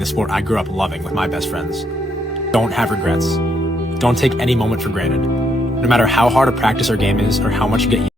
the sport I grew up loving with my best friends. Don't have regrets. Don't take any moment for granted. No matter how hard a practice or game is or how much you get